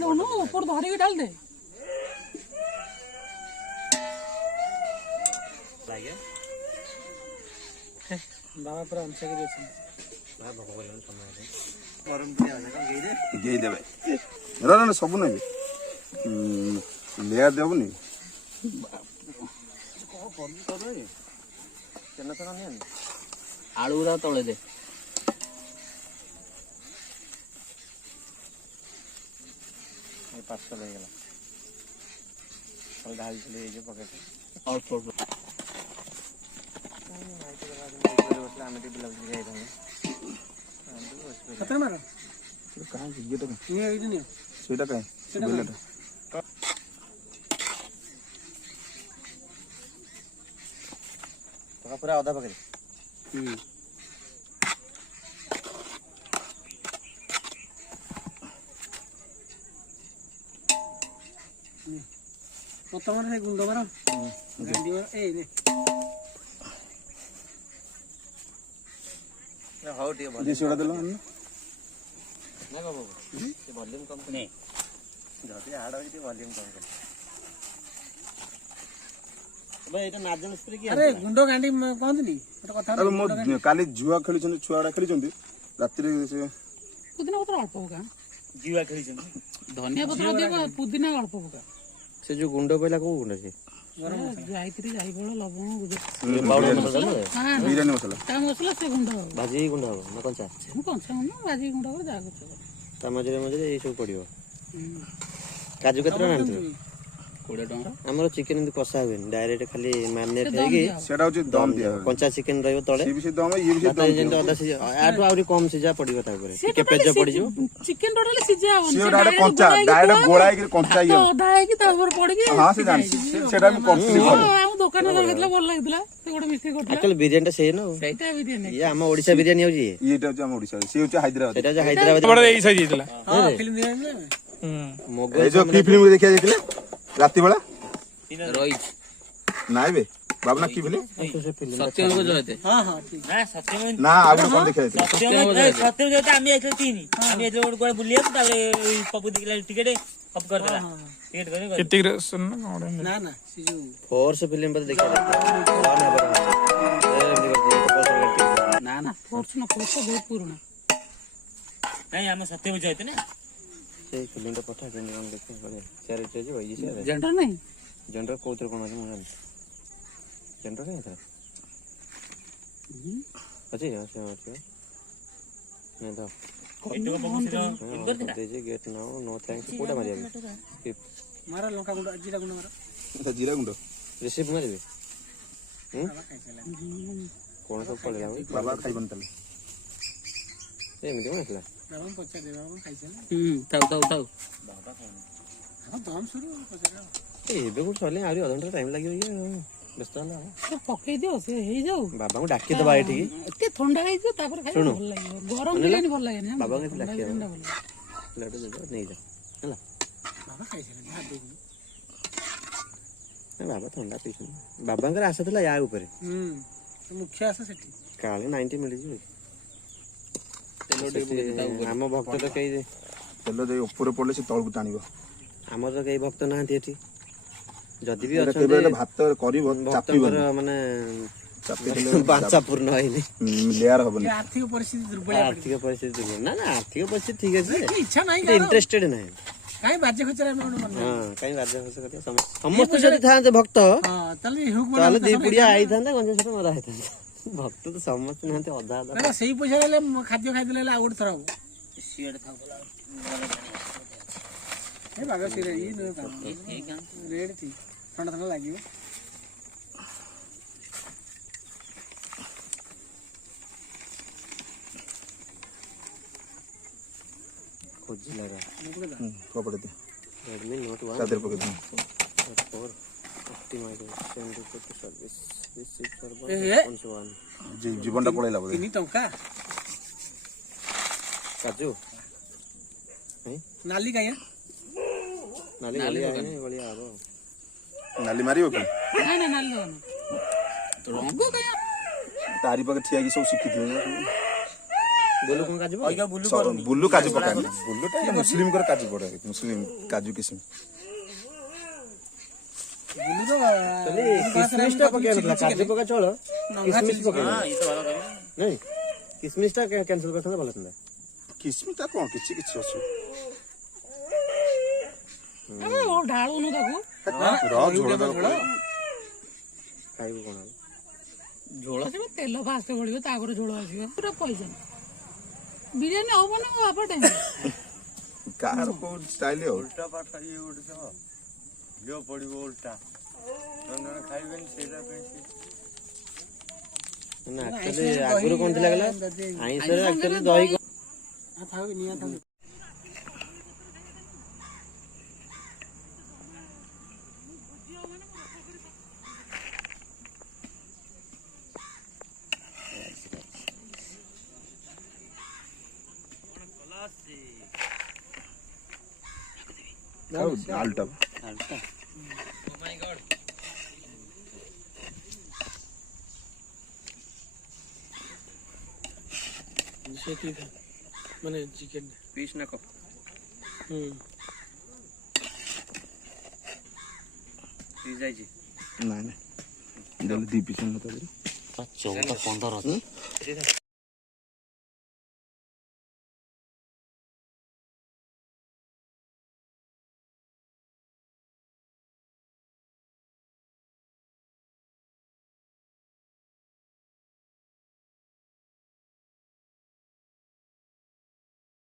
लून ऊपर धरी डाल दे बाबा पूरा अंश के देछ भाई भको बोलन समय गरम दिया का गेई देबे ना सब नहीं लेयर देबनी आलू तले दे पार्सल हो गला ढाल चले जे पकेट अल्प खतरा मारो कहां ये तो ये नहीं सेटा काहे बेलटा तो पूरा आधा पकड़ प्रथम रे गुंड मारो गांडी मारो ए ने हाउ टे ये सेटा देलो ना बाबू ये वॉल्यूम कम नहीं जदी हाड हो जे वॉल्यूम कम कर भाई एटा नाजल स्प्रे की अरे गुंड गांडी कहंतनी एटा कथा अरे मो काली जुआ खेली छन छुआडा खेली छन रात्रि से पुदिना पत्र अल्प होगा जुआ खेली छन धनिया पत्र देबो पुदिना अल्प होगा से जो गुंड पहिला को गुंड से गायत्री जाइबळ लवंग गुजर पाउडर मसाला बिरयानी मसाला ता मसला से गुंड भाजी गुंड हो ना कंचा मु कंचा न भाजी गुंड को जागो ता मजरे मजरे ए सब पड़ियो काजू कतरा नांत 20 टका हमर चिकन इंद कसा होय डायरेक्ट खाली मैरिनेट हेगी सेटा होची दम दिया कंचा चिकन रहयो तळे सी भी दम ये भी दम जेंट अदा से आटो आउरी कम सिजा पड़ियो ता ऊपर के पेज पड़ी जो चिकन टोटली सिजा होन से डायरेक्ट कंचा डायरेक्ट गोळाई के कंचा ये ओधा है कि ता ऊपर पड़ गई हां से जान सेटा भी कंपनी हम दुकान में गइतला बोल लागतला से गोटे मिस्टेक होतला एक्चुअली बिरयानी से न सेटा बिरयानी ये हम ओडिसा बिरयानी हो जी ये टा हम ओडिसा से होची हैदराबाद सेटा जो हैदराबाद बड़ा एई साइज दिला हां फिल्म देखला मोगल ए जो की फिल्म देखिया देखले राती बेला रोहित नाइ बे बाबना की फिल्म सत्यम को जोते हां हां ठीक हां सत्यम ना आगु कोन देखिया सत्यम जोते आमी आइलो तीन आमी आइलो गोड बुलिया ताले पप्पू दिखला टिकट अप कर देला टिकट करे कितनी सुन ना ना सिजू फोर्स फिल्म पर देखिया ना ना फोर्स बहुत पुराना नहीं हम सत्यम जोते ना से फिल्म तो पठा के हम देखते बड़े शेयर चेज होई से जेंडर नहीं जनरल कोतर कोन আছে মনে जनरल है था अच्छे अच्छा अच्छा नहीं तो इनको पप्पू से इन कर देला दे गेट नाउ नो थैंक्स कोडा मारिया स्किप मारा लंका गुंड जीरा गुंड मारा तो जीरा गुंड रिसीव मारिबे कोन सब पड़ेला बाबा खाई बनतले एमिति मासला बाबा पचा दे बाबा खाइछला ताऊ बाबा खाइना हां दम शुरू पचा ए बे गुड चले आरी आधा घंटा टाइम लागियो ये व्यस्त ना पकई दियो से हे जाऊ बाबा को डाकी दबा एठी एते ठंडा है जो तापर खाइ भल लागियो गरम बिरयानी भल लागे ना बाबा के डाकी लड्डू दे नहीं जा हला बाबा खाइछला हाथ दे बाबा ठंडा पीछन बाबा के आशा थला या ऊपर मुख्य आसे सेठी काले 90 मिली जी हम भक्त तो कई दे चलो जे ऊपर पड़ले से तळ को टाणीबो हमर तो कई भक्त नाहंती एठी जदी भी केबे अछन भात करिबो चापीबो माने चापी बाचा पूर्ण होइनी लेयर हबनी आर्थिक परिस्थिति दुर्बल आर्थिक परिस्थिति ना ना आर्थिक परिस्थिति ठीक है इच्छा नहीं इंटरेस्टेड नहीं काई बाजे खचरा में मन हां काई बाजे खस करते समस्त जदी थांते भक्त हां तले हुक ताले दी पुड़िया आई थांते गंजे सटे मरा आई थांते भक्त तो समस्त नाहंते अधा अधा ना सही पैसा ले खाद्य खाइ देले आउट थरा हो सीएड था बोला ए बागा सिरे ई न काम रेड थी ठंडा ठंडा लागियो खोज लगा कपड़े दे Redmi Note 1 सादर पकड़ दे for optimization report service this is server A on जीवनटा पळैला बोले 3 टंका काजू नाली का नाली वाली आने वाली आबो नाली मारियो के ना ना नाली दो तो रंगो का तारी पके ठिया की सब सिखी थी बोलो कौन काजू ଅଇକା ବୁଲୁ କରୁନି ବୁଲୁ କାଜୁ ପକାଏ ନା ବୁଲୁଟା ମୁସଲିମଙ୍କର କାଜୁ ପଡେ ମୁସଲିମ କାଜୁ କିସମିସ किसमिस टा पकाया मतलब काजू पका छोड़ किसमिस पकाया ହଁ ଇଏ ତ ଭଲ କରିବ नहीं किसमिस टा कैंसिल करता भल था କିସମିସଟା କଣ କିଛି ଅଛି ଢାଳୁନୁ ତାକୁ खाइबो कोन ଝୋଳ ଆସିବ ତେଲ ଫାଷ୍ଟ ପଡିବ ତାପରେ ଝୋଳ ଆସିବ ପୁରା ପଇସା ବିରିୟାନୀ ହବ ନା ବାପା ଟାଇମ କାହାର କୋଉ ଷ୍ଟାଇଲ ଆଉ उल्टा पाठ ये उड़ छ जो पड़िबो उल्टा जन खाइबेन सेला पैसे ना एक्चुअली आगुर कोन थिला गला आइसर एक्चुअली दही ଆଉ ଆଲଟା ଓ ମାଇ ଗॉड ମାନେ ଚିକେନ पीस ना को पीस जाई छी ନାଇଁ ନାଇଁ ଦେଲେ 2 ପିସ୍ ମତେ 14 15 ଅଛି